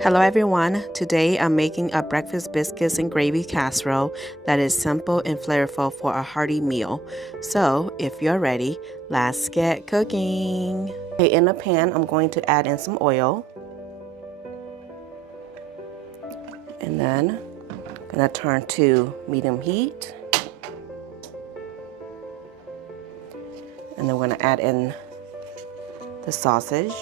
Hello everyone, today I'm making a breakfast biscuits and gravy casserole that is simple and flavorful for a hearty meal. So if you're ready, let's get cooking. Okay, in a pan I'm going to add in some oil. And then I'm going to turn to medium heat. And then we're going to add in the sausage.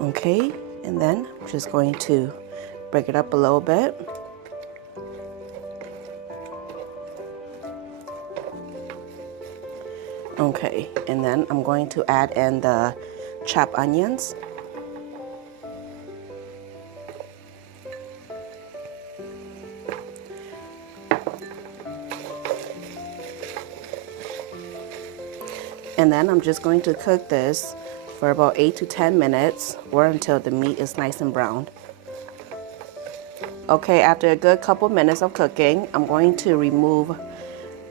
Okay, and then I'm just going to break it up a little bit. Okay, and then I'm going to add in the chopped onions. And then I'm just going to cook this for about 8 to 10 minutes or until the meat is nice and browned. Okay, after a good couple minutes of cooking, I'm going to remove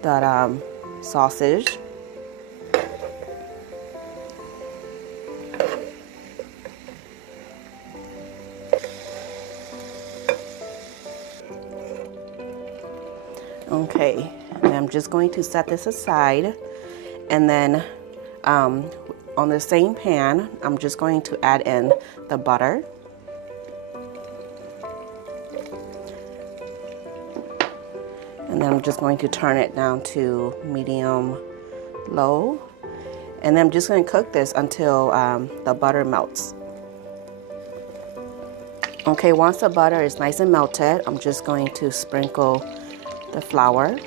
that sausage. Okay, and I'm just going to set this aside, and then on the same pan, I'm just going to add in the butter. And then I'm just going to turn it down to medium low. And then I'm just going to cook this until the butter melts. Okay, once the butter is nice and melted, I'm just going to sprinkle the flour.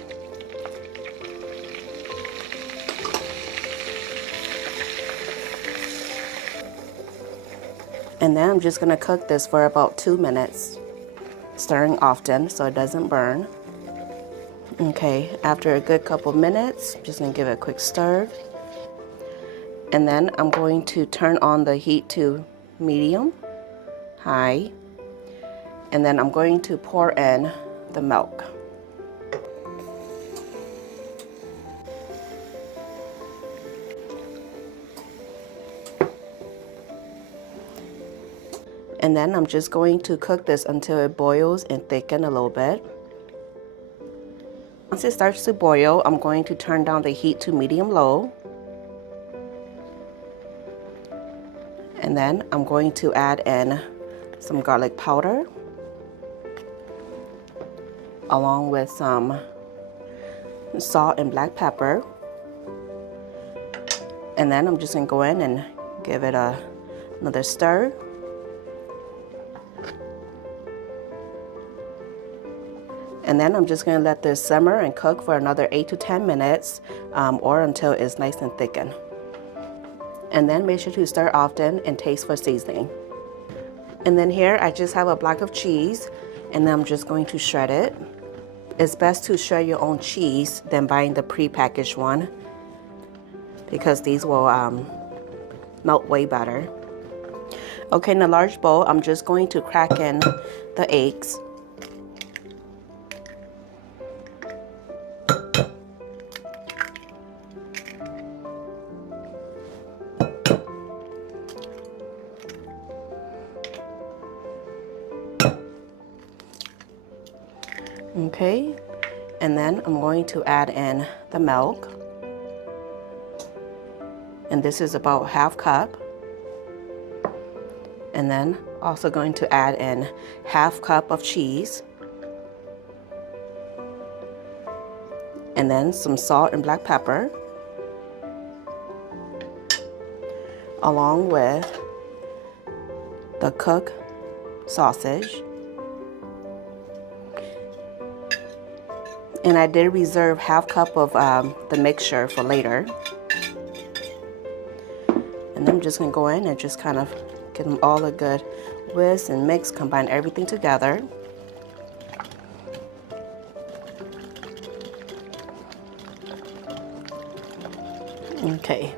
And then I'm just going to cook this for about 2 minutes, stirring often so it doesn't burn. Okay, after a good couple minutes, I'm just going to give it a quick stir. And then I'm going to turn on the heat to medium, high. And then I'm going to pour in the milk. And then I'm just going to cook this until it boils and thicken a little bit. Once it starts to boil, I'm going to turn down the heat to medium-low. And then I'm going to add in some garlic powder, along with some salt and black pepper. And then I'm just going to go in and give it another stir. And then I'm just going to let this simmer and cook for another 8 to 10 minutes or until it's nice and thickened. And then make sure to stir often and taste for seasoning. And then here I just have a block of cheese, and then I'm just going to shred it. It's best to shred your own cheese than buying the pre-packaged one, because these will melt way better. Okay, in a large bowl, I'm just going to crack in the eggs. Okay, and then I'm going to add in the milk, and this is about ½ cup. And then also going to add in ½ cup of cheese, and then some salt and black pepper, along with the cooked sausage. And I did reserve ½ cup of the mixture for later. And then I'm just going to go in and just kind of give them all a good whisk and mix, combine everything together. Okay.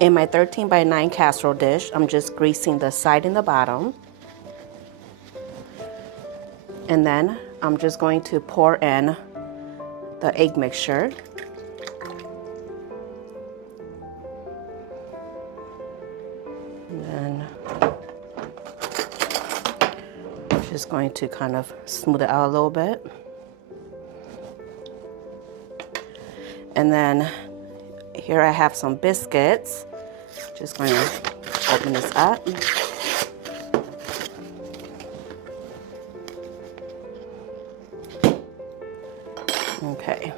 In my 13 by 9 casserole dish, I'm just greasing the side and the bottom. And then I'm just going to pour in the egg mixture. And then I'm just going to kind of smooth it out a little bit. And then here I have some biscuits. Just going to open this up. Okay.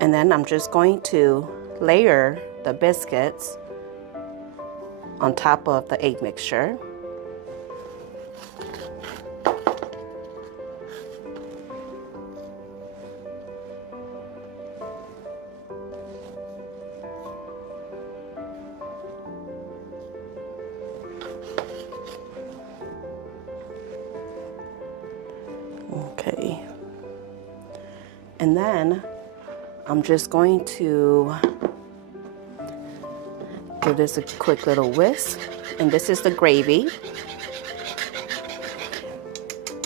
And then I'm just going to layer the biscuits on top of the egg mixture. Okay. And then I'm just going to give this a quick little whisk. And this is the gravy.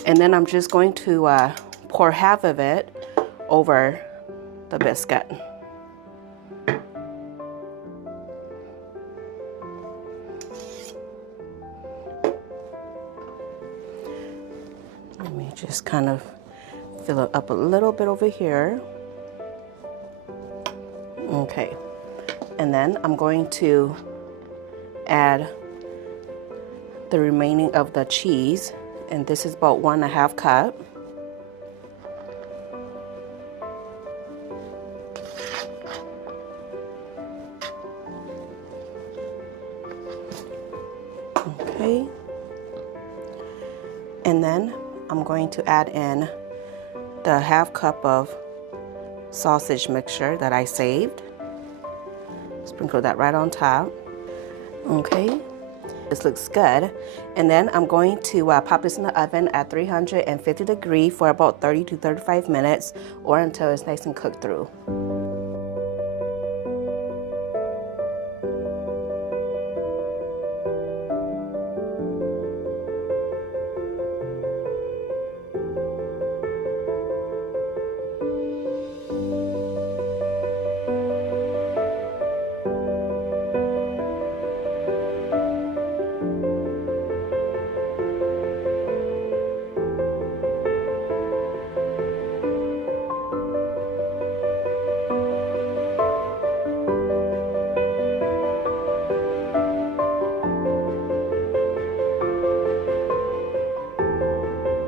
And then I'm just going to pour half of it over the biscuit. Let me just kind of fill it up a little bit over here. Okay. And then I'm going to add the remaining of the cheese, and this is about 1.5 cups. Okay. And then I'm going to add in the 1/2 cup of sausage mixture that I saved. Sprinkle that right on top. Okay, this looks good. And then I'm going to pop this in the oven at 350 degrees for about 30 to 35 minutes, or until it's nice and cooked through.